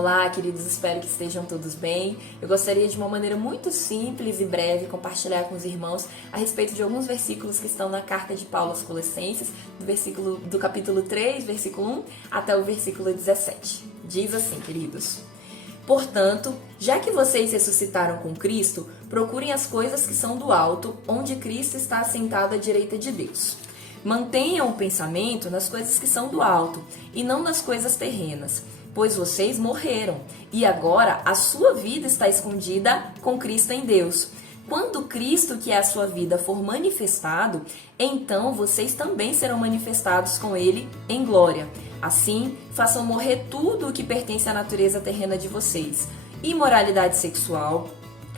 Olá, queridos, espero que estejam todos bem. Eu gostaria de uma maneira muito simples e breve compartilhar com os irmãos a respeito de alguns versículos que estão na carta de Paulo aos Colossenses, do capítulo 3, versículo 1 até o versículo 17. Diz assim, queridos: Portanto, já que vocês ressuscitaram com Cristo, procurem as coisas que são do alto, onde Cristo está assentado à direita de Deus. Mantenham o pensamento nas coisas que são do alto, e não nas coisas terrenas, pois vocês morreram, e agora a sua vida está escondida com Cristo em Deus. Quando Cristo, que é a sua vida, for manifestado, então vocês também serão manifestados com Ele em glória. Assim, façam morrer tudo o que pertence à natureza terrena de vocês: imoralidade sexual,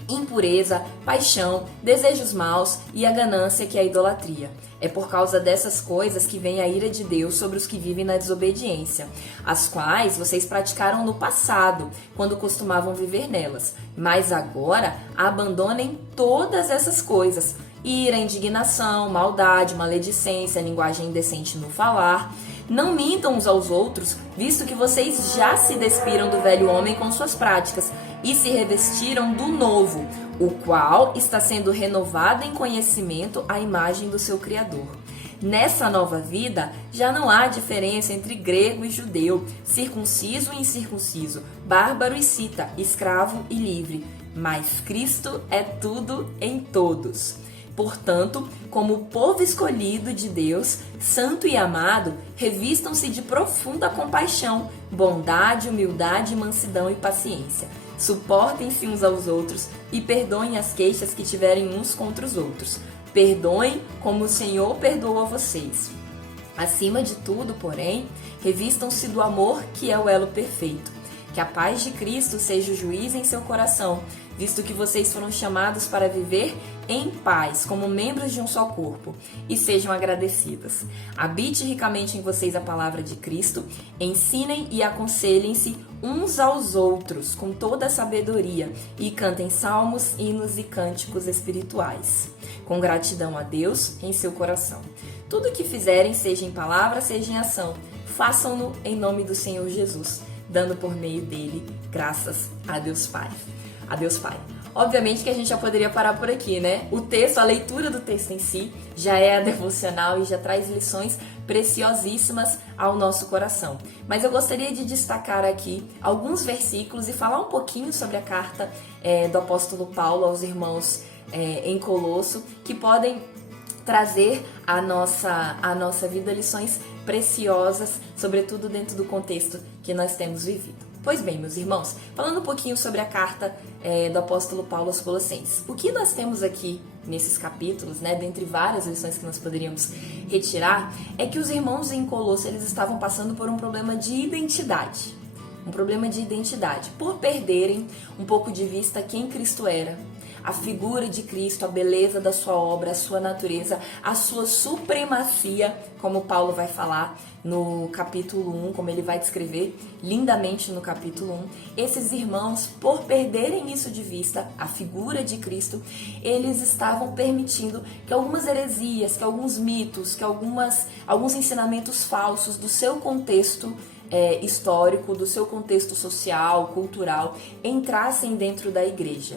impureza, paixão, desejos maus e a ganância, que é a idolatria. É por causa dessas coisas que vem a ira de Deus sobre os que vivem na desobediência, as quais vocês praticaram no passado, quando costumavam viver nelas. Mas agora abandonem todas essas coisas: ira, indignação, maldade, maledicência, linguagem indecente no falar. Não mintam uns aos outros, visto que vocês já se despiram do velho homem com suas práticas e se revestiram do novo, o qual está sendo renovado em conhecimento à imagem do seu Criador. Nessa nova vida, já não há diferença entre grego e judeu, circunciso e incircunciso, bárbaro e cita, escravo e livre, mas Cristo é tudo em todos. Portanto, como povo escolhido de Deus, santo e amado, revistam-se de profunda compaixão, bondade, humildade, mansidão e paciência. Suportem-se uns aos outros e perdoem as queixas que tiverem uns contra os outros. Perdoem como o Senhor perdoou a vocês. Acima de tudo, porém, revistam-se do amor, que é o elo perfeito. Que a paz de Cristo seja o juiz em seu coração, visto que vocês foram chamados para viver em paz, como membros de um só corpo, e sejam agradecidas. Habite ricamente em vocês a palavra de Cristo, ensinem e aconselhem-se uns aos outros com toda a sabedoria, e cantem salmos, hinos e cânticos espirituais, com gratidão a Deus em seu coração. Tudo o que fizerem, seja em palavra, seja em ação, façam-no em nome do Senhor Jesus, dando por meio dele graças a Deus Pai. A Deus Pai. Obviamente que a gente já poderia parar por aqui, né? O texto, a leitura do texto em si, já é a devocional e já traz lições preciosíssimas ao nosso coração. Mas eu gostaria de destacar aqui alguns versículos e falar um pouquinho sobre a carta do apóstolo Paulo aos irmãos em Colosso, que podem trazer à nossa vida lições preciosas, sobretudo dentro do contexto que nós temos vivido. Pois bem, meus irmãos, falando um pouquinho sobre a carta do apóstolo Paulo aos Colossenses. O que nós temos aqui nesses capítulos, né, dentre várias lições que nós poderíamos retirar, é que os irmãos em Colosso, eles estavam passando por um problema de identidade. Um problema de identidade, por perderem um pouco de vista quem Cristo era, a figura de Cristo, a beleza da sua obra, a sua natureza, a sua supremacia, como Paulo vai falar no capítulo 1, como ele vai descrever lindamente no capítulo 1. Esses irmãos, por perderem isso de vista, a figura de Cristo, eles estavam permitindo que algumas heresias, que alguns mitos, que alguns ensinamentos falsos do seu contexto histórico, do seu contexto social, cultural, entrassem dentro da igreja.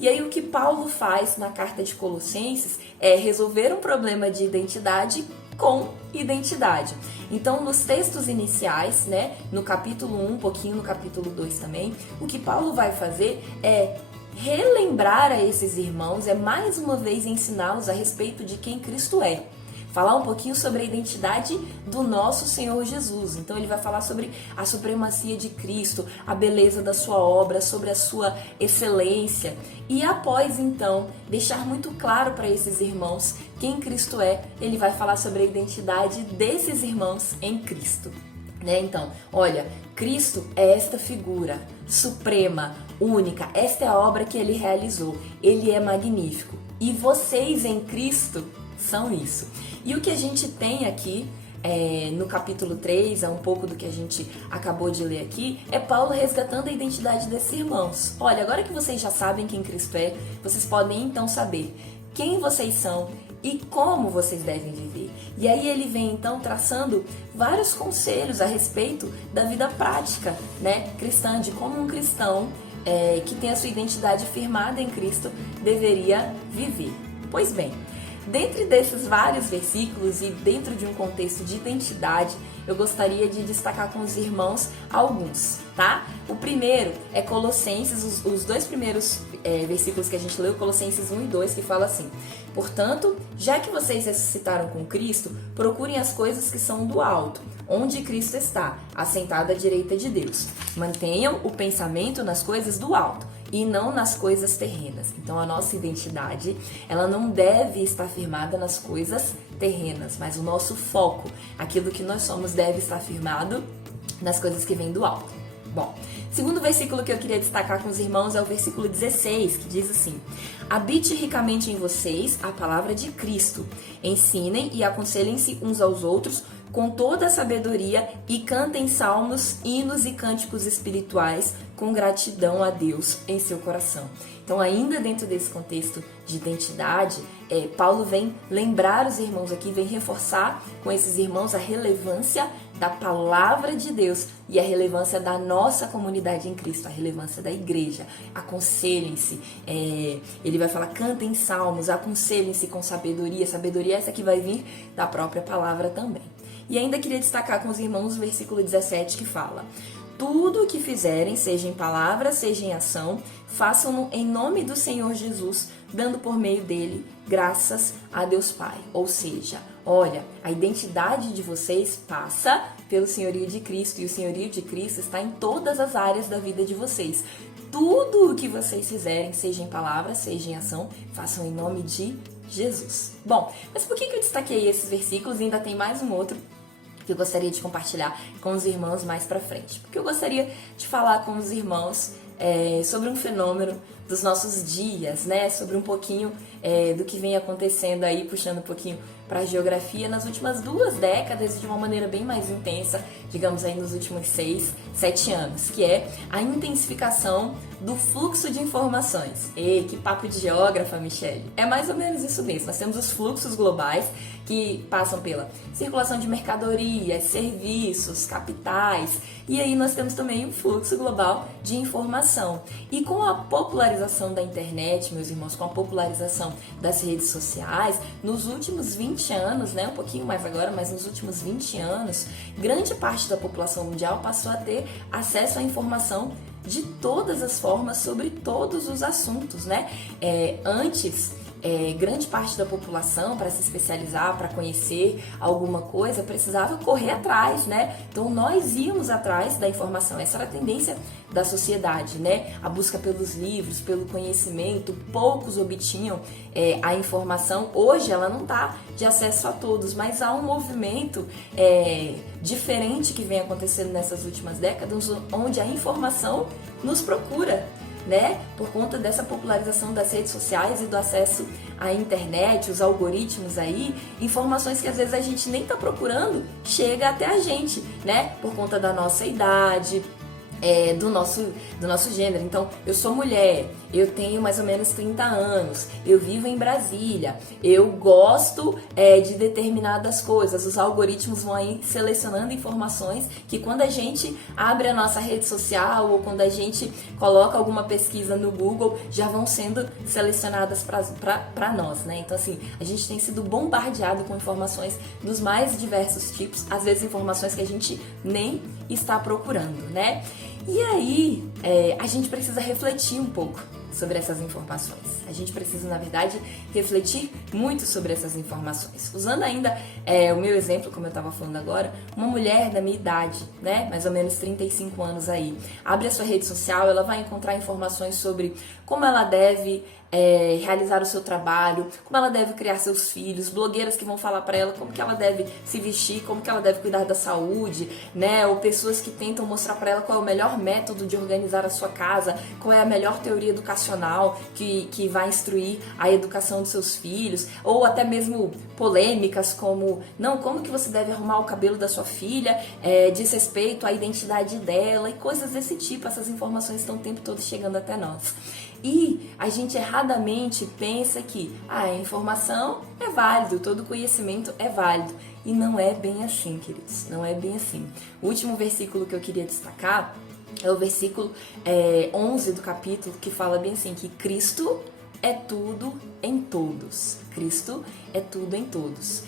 E aí o que Paulo faz na carta de Colossenses é resolver um problema de identidade com identidade. Então, nos textos iniciais, né, no capítulo 1, um pouquinho no capítulo 2 também, o que Paulo vai fazer é relembrar a esses irmãos, mais uma vez ensiná-los a respeito de quem Cristo é. Falar um pouquinho sobre a identidade do nosso Senhor Jesus. Então ele vai falar sobre a supremacia de Cristo, a beleza da sua obra, sobre a sua excelência. E após então deixar muito claro para esses irmãos quem Cristo é, ele vai falar sobre a identidade desses irmãos em Cristo. Então, olha, Cristo é esta figura suprema, única, esta é a obra que ele realizou. Ele é magnífico. E vocês em Cristo são isso. E o que a gente tem aqui no capítulo 3, um pouco do que a gente acabou de ler aqui, é Paulo resgatando a identidade desses irmãos. Olha, agora que vocês já sabem quem Cristo é, vocês podem então saber quem vocês são, e como vocês devem viver. E aí ele vem então traçando vários conselhos a respeito da vida prática, né, cristã, de como um cristão que tem a sua identidade firmada em Cristo deveria viver. Pois bem, dentre desses vários versículos e dentro de um contexto de identidade, eu gostaria de destacar com os irmãos alguns, tá? O primeiro é Colossenses, os dois primeiros versículos que a gente leu, Colossenses 1 e 2, que fala assim: portanto, já que vocês ressuscitaram com Cristo, procurem as coisas que são do alto, onde Cristo está, assentado à direita de Deus. Mantenham o pensamento nas coisas do alto e não nas coisas terrenas. Então a nossa identidade, ela não deve estar firmada nas coisas terrenas, mas o nosso foco, aquilo que nós somos, deve estar firmado nas coisas que vêm do alto. Bom, segundo versículo que eu queria destacar com os irmãos é o versículo 16, que diz assim: habite ricamente em vocês a palavra de Cristo, ensinem e aconselhem-se uns aos outros com toda a sabedoria e cantem salmos, hinos e cânticos espirituais com gratidão a Deus em seu coração. Então, ainda dentro desse contexto de identidade, Paulo vem lembrar os irmãos aqui, vem reforçar com esses irmãos a relevância da palavra de Deus e a relevância da nossa comunidade em Cristo, a relevância da igreja. Aconselhem-se, ele vai falar, cantem salmos, aconselhem-se com sabedoria. Sabedoria essa que vai vir da própria palavra também. E ainda queria destacar com os irmãos o versículo 17 que fala: tudo o que fizerem, seja em palavra, seja em ação, façam-no em nome do Senhor Jesus, dando por meio dele graças a Deus Pai. Ou seja, olha, a identidade de vocês passa pelo senhorio de Cristo, e o senhorio de Cristo está em todas as áreas da vida de vocês. Tudo o que vocês fizerem, seja em palavra, seja em ação, façam em nome de Jesus. Bom, mas por que eu destaquei esses versículos? E ainda tem mais um outro que eu gostaria de compartilhar com os irmãos mais pra frente. Porque eu gostaria de falar com os irmãos sobre um fenômeno dos nossos dias, né? Sobre um pouquinho do que vem acontecendo aí, puxando um pouquinho para a geografia nas últimas 2 décadas, de uma maneira bem mais intensa, digamos aí nos últimos 6, 7 anos, que é a intensificação do fluxo de informações. E que papo de geógrafa, Michele! É mais ou menos isso mesmo. Nós temos os fluxos globais que passam pela circulação de mercadorias, serviços, capitais, e aí nós temos também o fluxo global de informação. E com a popularização da internet, meus irmãos, com a popularização das redes sociais, nos últimos 20 anos, né, um pouquinho mais agora, mas nos últimos 20 anos, grande parte da população mundial passou a ter acesso à informação de todas as formas sobre todos os assuntos, né? Antes, grande parte da população, para se especializar, para conhecer alguma coisa, precisava correr atrás, né? Então nós íamos atrás da informação. Essa era a tendência da sociedade, né? A busca pelos livros, pelo conhecimento. Poucos obtinham a informação. Hoje ela não está de acesso a todos, mas há um movimento diferente que vem acontecendo nessas últimas décadas, onde a informação nos procura, né? Por conta dessa popularização das redes sociais e do acesso à internet, os algoritmos aí, informações que às vezes a gente nem tá procurando, chega até a gente, né? Por conta da nossa idade, do nosso gênero. Então, eu sou mulher, eu tenho mais ou menos 30 anos, eu vivo em Brasília, eu gosto de determinadas coisas. Os algoritmos vão aí selecionando informações que quando a gente abre a nossa rede social ou quando a gente coloca alguma pesquisa no Google, já vão sendo selecionadas para nós, né? Então, assim, a gente tem sido bombardeado com informações dos mais diversos tipos, às vezes informações que a gente nem está procurando, né? E aí, a gente precisa refletir um pouco sobre essas informações. A gente precisa, na verdade, refletir muito sobre essas informações. Usando ainda o meu exemplo, como eu estava falando agora, uma mulher da minha idade, né, mais ou menos 35 anos aí, abre a sua rede social, ela vai encontrar informações sobre como ela deve realizar o seu trabalho, como ela deve criar seus filhos, blogueiras que vão falar para ela como que ela deve se vestir, como que ela deve cuidar da saúde, né? Ou pessoas que tentam mostrar para ela qual é o melhor método de organizar a sua casa, qual é a melhor teoria educacional que vai instruir a educação dos seus filhos, ou até mesmo polêmicas como, não, como que você deve arrumar o cabelo da sua filha, diz respeito à identidade dela e coisas desse tipo. Essas informações estão o tempo todo chegando até nós. E a gente erradamente pensa que a informação é válido, todo conhecimento é válido. E não é bem assim, queridos, não é bem assim. O último versículo que eu queria destacar é o versículo 11 do capítulo, que fala bem assim, que Cristo é tudo em todos. Cristo é tudo em todos.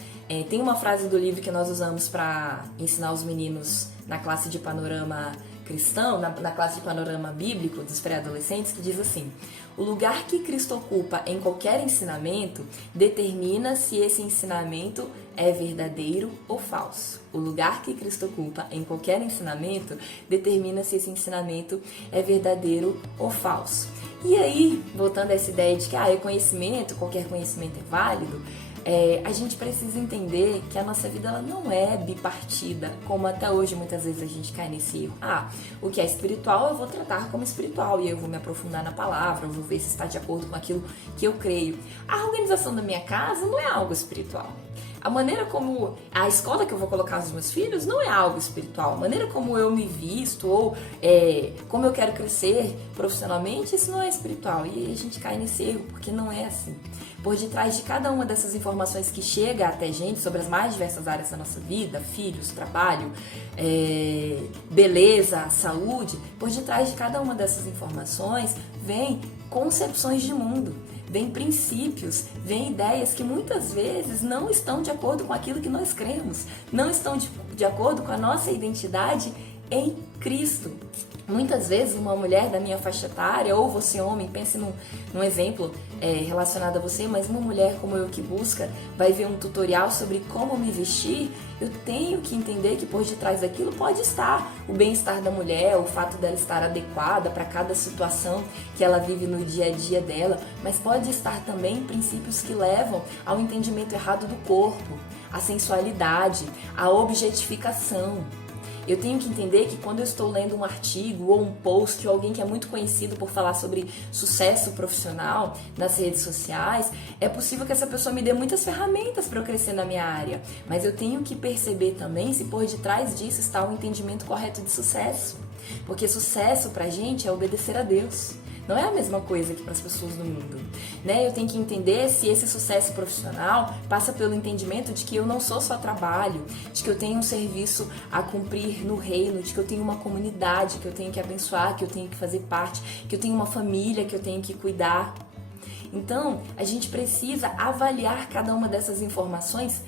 Tem uma frase do livro que nós usamos para ensinar os meninos na classe de panorama cristão, na classe de panorama bíblico dos pré-adolescentes, que diz assim: o lugar que Cristo ocupa em qualquer ensinamento determina se esse ensinamento é verdadeiro ou falso. O lugar que Cristo ocupa em qualquer ensinamento determina se esse ensinamento é verdadeiro ou falso. E aí, voltando a essa ideia de que é conhecimento, qualquer conhecimento é válido, a gente precisa entender que a nossa vida ela não é bipartida, como até hoje muitas vezes a gente cai nesse erro. O que é espiritual eu vou tratar como espiritual e eu vou me aprofundar na palavra, eu vou ver se está de acordo com aquilo que eu creio. A organização da minha casa não é algo espiritual. A maneira como a escola que eu vou colocar os meus filhos não é algo espiritual. A maneira como eu me visto ou como eu quero crescer profissionalmente, isso não é espiritual. E a gente cai nesse erro, porque não é assim. Por detrás de cada uma dessas informações que chega até a gente sobre as mais diversas áreas da nossa vida, filhos, trabalho, beleza, saúde, por detrás de cada uma dessas informações vem concepções de mundo. Vem princípios, vem ideias que muitas vezes não estão de acordo com aquilo que nós cremos, não estão de acordo com a nossa identidade em Cristo. Muitas vezes uma mulher da minha faixa etária, ou você homem, pense num exemplo relacionado a você, mas uma mulher como eu que busca, vai ver um tutorial sobre como me vestir, eu tenho que entender que por detrás daquilo pode estar o bem-estar da mulher, o fato dela estar adequada para cada situação que ela vive no dia a dia dela, mas pode estar também princípios que levam ao entendimento errado do corpo, à sensualidade, à objetificação. Eu tenho que entender que quando eu estou lendo um artigo ou um post ou alguém que é muito conhecido por falar sobre sucesso profissional nas redes sociais, é possível que essa pessoa me dê muitas ferramentas para eu crescer na minha área, mas eu tenho que perceber também se por detrás disso está o entendimento correto de sucesso, porque sucesso pra gente é obedecer a Deus. Não é a mesma coisa que para as pessoas do mundo, né? Eu tenho que entender se esse sucesso profissional passa pelo entendimento de que eu não sou só trabalho, de que eu tenho um serviço a cumprir no reino, de que eu tenho uma comunidade que eu tenho que abençoar, que eu tenho que fazer parte, que eu tenho uma família que eu tenho que cuidar. Então, a gente precisa avaliar cada uma dessas informações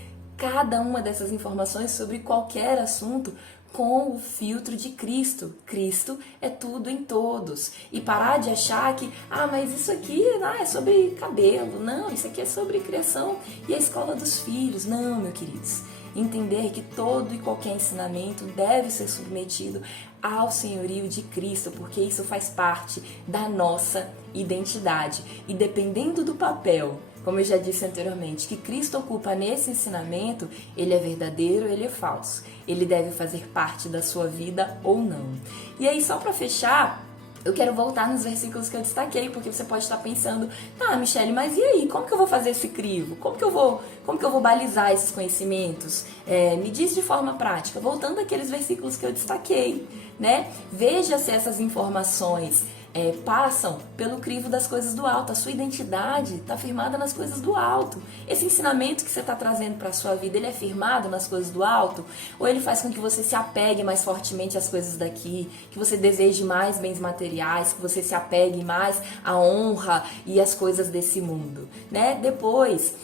sobre qualquer assunto, com o filtro de Cristo. Cristo é tudo em todos. E parar de achar que, mas isso aqui é sobre cabelo. Não, isso aqui é sobre criação e a escola dos filhos. Não, meus queridos. Entender que todo e qualquer ensinamento deve ser submetido ao senhorio de Cristo, porque isso faz parte da nossa identidade. E dependendo do papel, como eu já disse anteriormente, que Cristo ocupa nesse ensinamento, ele é verdadeiro ou ele é falso. Ele deve fazer parte da sua vida ou não. E aí, só para fechar, eu quero voltar nos versículos que eu destaquei, porque você pode estar pensando, Michele, mas e aí, como que eu vou fazer esse crivo? Como que eu vou balizar esses conhecimentos? Me diz de forma prática, voltando àqueles versículos que eu destaquei, né? Veja se essas informações passam pelo crivo das coisas do alto. A sua identidade está firmada nas coisas do alto. Esse ensinamento que você está trazendo para a sua vida, ele é firmado nas coisas do alto? Ou ele faz com que você se apegue mais fortemente às coisas daqui, que você deseje mais bens materiais, que você se apegue mais à honra e às coisas desse mundo, né? Depois,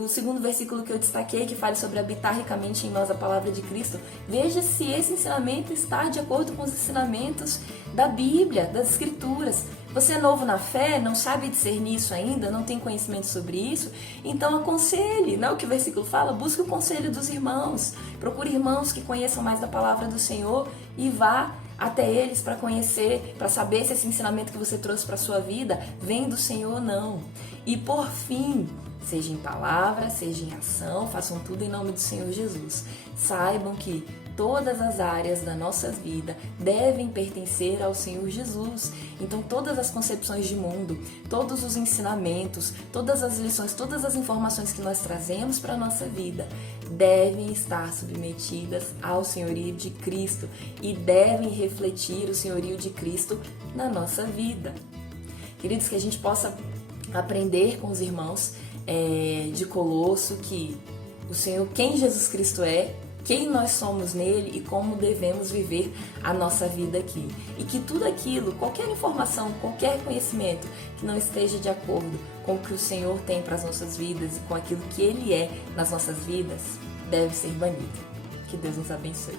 o segundo versículo que eu destaquei, que fala sobre habitar ricamente em nós a palavra de Cristo, veja se esse ensinamento está de acordo com os ensinamentos da Bíblia, das Escrituras. Você é novo na fé, não sabe discernir isso ainda, não tem conhecimento sobre isso, então aconselhe, não é o que o versículo fala? Busque o conselho dos irmãos, procure irmãos que conheçam mais da palavra do Senhor e vá até eles para conhecer, para saber se esse ensinamento que você trouxe para a sua vida vem do Senhor ou não. E por fim, seja em palavra, seja em ação, façam tudo em nome do Senhor Jesus. Saibam que todas as áreas da nossa vida devem pertencer ao Senhor Jesus. Então todas as concepções de mundo, todos os ensinamentos, todas as lições, todas as informações que nós trazemos para a nossa vida devem estar submetidas ao senhorio de Cristo e devem refletir o senhorio de Cristo na nossa vida. Queridos, que a gente possa aprender com os irmãos de Colosso que o Senhor, quem Jesus Cristo é, quem nós somos nele e como devemos viver a nossa vida aqui. E que tudo aquilo, qualquer informação, qualquer conhecimento que não esteja de acordo com o que o Senhor tem para as nossas vidas e com aquilo que Ele é nas nossas vidas, deve ser banido. Que Deus nos abençoe.